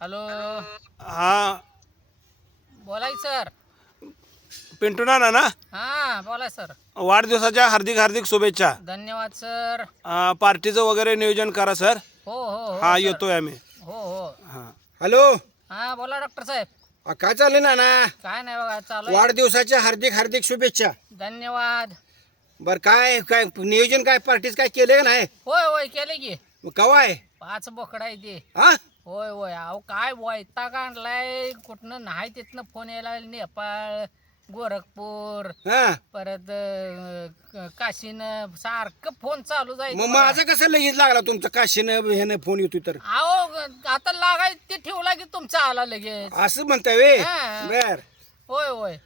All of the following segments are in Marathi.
हॅलो, हा बोला की सर. पिंटू नाना ना. हा बोला सर. वाढदिवसाच्या हार्दिक हार्दिक शुभेच्छा. धन्यवाद सर. पार्टीचं वगैरे नियोजन करा सर. हो हो हो हा सर. येतोय आम्ही. हो हो. हा हॅलो. हा बोला डॉक्टर साहेब. काय चाललंय नाना? काय नाही बघा चालू आहे. वाढदिवसाच्या हार्दिक हार्दिक शुभेच्छा. धन्यवाद. बर काय काय नियोजन काय पार्टीच काय केलंय का नाही? होय होय केले की. मग कवा आहे? 5 बोकडा आहे ते. हा होय होय. अहो काय वैताग आणलाय, कुठनं नाही तिथनं फोन यायला. नेपाळ, गोरखपूर, हा परत काशीनं सारखं फोन चालू मग जायचं. माझा कसं लगेच लागला तुमचा काशीनं ह्यानं फोन येतोय तर? अहो आता लागाय ते ठेवला की तुमचा आला लगेच. असं म्हणताय वे? हा. बर होय होय.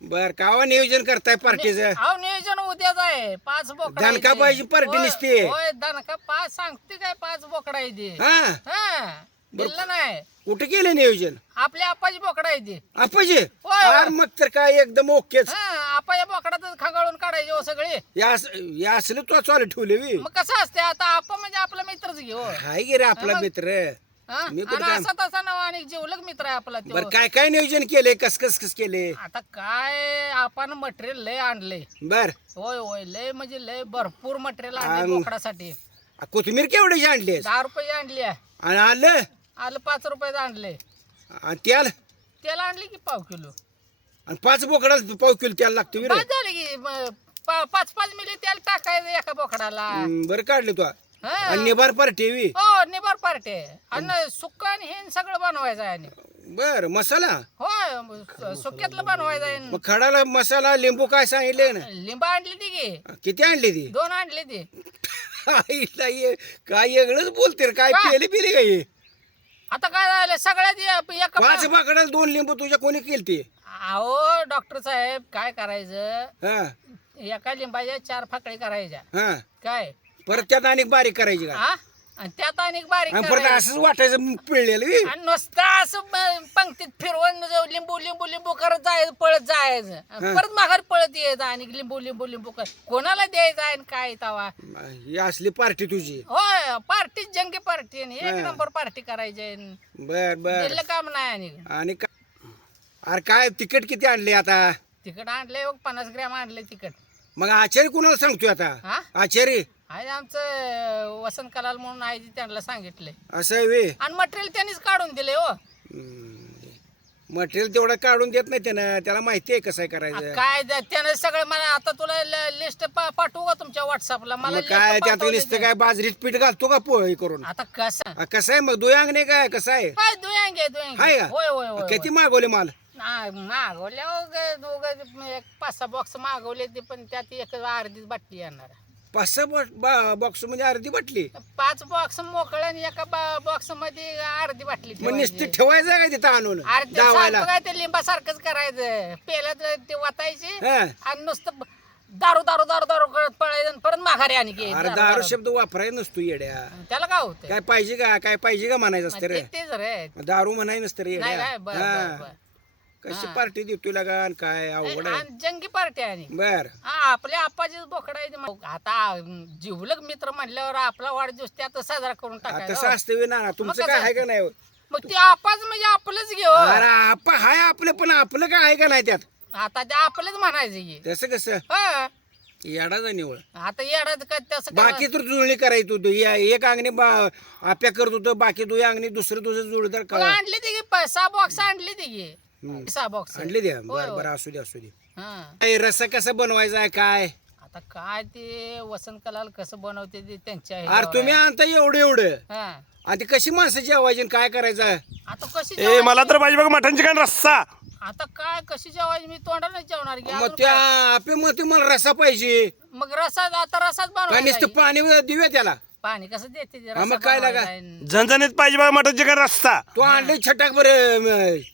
बर कावा नियोजन करताय पार्टीचं? अहो नियोजन उद्याच आहे. 5 बोकडा दणका पाहिजे पार्टी नुसती. होय दणका 5 सांगते काय 5 बोकडा आहे ते. हा हा दिलं नाही. कुठे केलं नियोजन? आपल्या आपाची बोकडा आहे ते. आपाजे? होय. अरे मग तर काय एकदम ओकेच. हा आपा या बोकडातच खंगाळून काढायचे हो सगळे. या असलं तो चालू ठेवले वी. मग कसं असते आता आपा म्हणजे आपला मित्रच घेऊ. हाय गे रे आपला मग- मित्र. हा? मी कुठं आणि काय- असा तसा नाव आणि जिवलग मित्र आहे आपला बर तो. काय काय नियोजन केले कस कस कस केले? आता काय आपण मटेरियल लय आणले. बर होय होय लय म्हणजे लय भरपूर मटेरियल आणले आणि- बोकडासाठी. कोथिंबीर केवढी आणलीस? 10 रुपये आणली आहे. आणि आलं आलं 5 रुपयाचं आणले. आणि तेल? त्याला आणली की 1/2 किलो. आणि 5 बोकडा पाव किलो तेल लागतं रे. बाद झाली की 5-5 मिली तेल टाकायचं एका बोकडाला. बरं काढले तू. हा. आणि निभार पार्टी वी. हो निबार पार्टी आहे. आणि सुक्का आणि हे सगळं बनवायचं आहे. आणि बर मसाला? होय सुक्यातलं बनवायचं आहे. मग खडाला मसाला लिंबू काय सांगितले ना? लिंबा आणली ती की किती आणली ती? 2 आणली ती. आईला काय वेगळंच बोलते रे. काय का? पेली पिली काय? आता काय झालं सगळ्यात एका 5 बाकडाला 2 लिंबू तुझ्या कोणी केलती? अहो डॉक्टर साहेब काय करायचं, हा एका लिंबाच्या 4 फाकळी करायच्या. हा काय परत त्यात आणि बारीक करायची का? हा आणि त्यात आणि बारीक आणि परत करायचं. असंच वाटायचं पिळलेलं बी. आणि नुसतं असं पंक्तीत फिरवून लिंबू लिंबू लिंबू करत जायचं, पळत जायचं. परत माघार पळत यायचं आणि लिंबू लिंबू लिंबू कोणाला द्यायचं आहे आणि काय तवा. ही असली पार्टी तुझी? होय पार्टी जंगी पार्टी आणि एक हा. नंबर पार्टी करायची आहे. बर बर. दिलं काम नाही. आणि आणि अरे काय तिकीट किती आणले आता? तिकट आणले 50 ग्रॅम आणले तिकट. मग आचार्य कुणाला सांगतोय आता? हा आचार्य आहे आमचं वसंत कलाल म्हणून आहे ते, त्यांना सांगितले. असं आहे वे. आणि मटेरियल त्यांनीच काढून दिले हो. मटेरियल तेवढं काढून देत नाही त्यानं. त्याला माहिती आहे कसं करायचं. काय त्यानं सगळं मला आता तुला लिस्ट पाठवू का तुमच्या व्हॉट्सअपला? मला मग list काय त्यात पाठवली नुसतं ते. काय बाजरीत पीठ घालतो का पोहे करून? आता कसं कसं आहे मग दुयांगणे काय कसं आहे? काय दुयांगे हाय का? होय होय होय किती मागवले माल? मागवले एक 5-6 बॉक्स मागवले ते, पण त्यात एक अर्धीच बाटली येणार. 5-6 बॉक्स म्हणजे अर्धी बाटली? 5 बॉक्स मोकळे आणि एका बॉक्स मध्ये अर्धी बाटली मग ठेवायची. नुसतं ठेवायचं काय तिथं आणून अरे ते दावायला? सारखं काय ते लिंबासारखंच करायचं. पेल्यात ते वाटायचे हा. आणि नुसतं दारू दारू दारू दारू करत पळायचं आणि परत माघारी आणि अरे दारू शब्द वापरायचा नसतो येड्या. त्याला काय होतं? काय पाहिजे का काय पाहिजे का म्हणायचं असतं रे. तेच रे. दारू म्हणाय नसतं रे नाही येड्या. काय बर हा. बर कशी पार्टी देतोय लागा आणि काय अवघड आहे. आणि जंगी पार्टी आहे. बर आपल्या आपाचीच बोकडा आहे. मग आता जिवलग मित्र म्हणल्यावर आपला वाढदिवस ते आता साजरा करून तसं टाकायचा. असतं बे ना. तुमचं कसं काय आहे का नाही? मग ते आपाच म्हणजे आपलंच घेऊ. अरे आपा हाय आपलं, पण आपलं काय आहे का नाही त्यात? आता ते आपलंच म्हणायचं की. तसं कसं हा. येडाचा निवळ. आता येणार का तसं काय? बाकी तर जुळणी करायची होती. एक अंगणी आप्या करत होतं, बाकी दुई अंगणी दुसरं तुझं जुळदार मग आणली ती की 6 बॉक्स आणली ती की. 6 बॉक्स आणली द्या. होय, बर होय. बर असू दे असू दे. हा. काय रस्सा कसा बनवायचा आहे काय? आता काय ते वसंत कलाल कसं बनवते ते त्यांच्या अरे ह्याच्यावर तुम्ही आहे. आणता एवढं एवढं हा. आणि ती कशी माणसं जेवायची आणि काय करायचं? आता कशी ए जेवायची? मला तर पाहिजे बघ मटन चिकन रस्सा. आता काय कशी जेवायची? मी तोंडाने जेवणार की मग अजून त्या काय? आपे मग मला रस्सा पाहिजे मग रसाच आता रसाच का नुसतं बनवायचा. पाणी देऊया त्याला? पाणी कसं देते ते? हा, मग रस्सा काय लागा? बनवायचा. झणझणीत पाहिजे बघ मटन चिकन रस्सा. तो आणले छटाक बर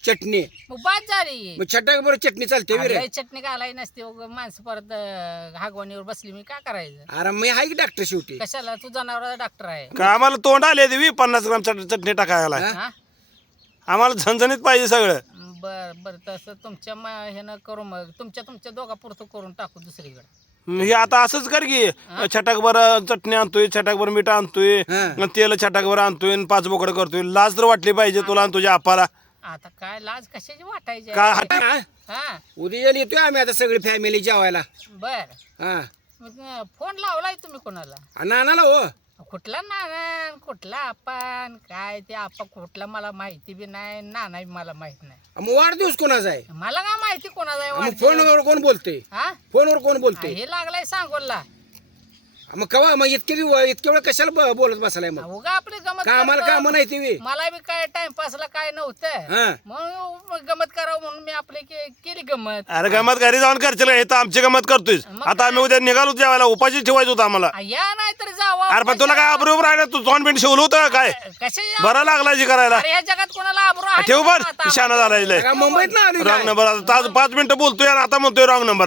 चटणी. मग बाद झाली. मग छटाक बर चटणी चालते बी रे. अरे, चटणी घालायची नसते उगाच माणसं परत हागवानीवर बसली मी काय करायचं? अरे मी आहे की डॉक्टर शेवटी. कशाला? तू जनावराचा डॉक्टर आहे. का आम्हाला तोंड आले देवी 50 ग्राम चटणी टाकायला. हा? हा. आम्हाला झणझणीत पाहिजे सगळं. बर बर तसं तुमच्या ह्यानं करू. मग तुमच्या दोघा पुरतं करून टाकू दुसरीकडे. हे आता असंच कर की छटाकभर चटणी आणतोय छटाकभर मीठ आणतोय हा. आणि तेल छटाकभर आणतोय आणि 5 बोकडं करतोय. लाज तर वाटली पाहिजे तुला आणि तुझ्या आपाला. आता काय लाज कशाची वाटायची काय आहे? हात- हा? हा उद्या येतोय आम्ही आता सगळी फॅमिली जेवायला. बर हा मग फोन लावलाय तुम्ही कोणाला? नानाला हो. कुठला नाना कुठला आपण काय ते आपण कुठला मला माहिती बी नाही नाना बी मला माहित नाही. मग वाढदिवस कोणाचा आहे? मला काय माहिती कोणाचा आहे मग वाढदिवस? फोनवर कोण बोलते? हा फोनवर कोण बोलते? हे लागलाय सांगोला. मग कवा मग इतके वेळ कशाला बोलत बसलाय मग? उगा आपली गमत का आम्हाला करतो. काम नाही ते बी? मला बी काय टाइमपासला काय नव्हतं हा. म्हणून गमत करावं म्हणून मी आपली केली गमत. अरे गमत घरी जाऊन करशील का? हे तर आमची गमत करतोय. मग आता आम्ही उद्या निघालो जेवायला उपाशी ठेवायचं होतं आम्हाला. या नाही तर जावा. अरे पण तुला काय अब्रू राहिलं तू तोंड बिंड शिवलं होतं का काय? कशा बरं लागला जी करायला. अरे ह्या जगात कोणाला आबरू आहे ठेव का बर आता? शाना झालाय का मुंबईत ना आली रॉंग काय? नंबर. आता 5 मिनिटं बोलतोय आणि आता म्हणतोय रॉंग नंबर.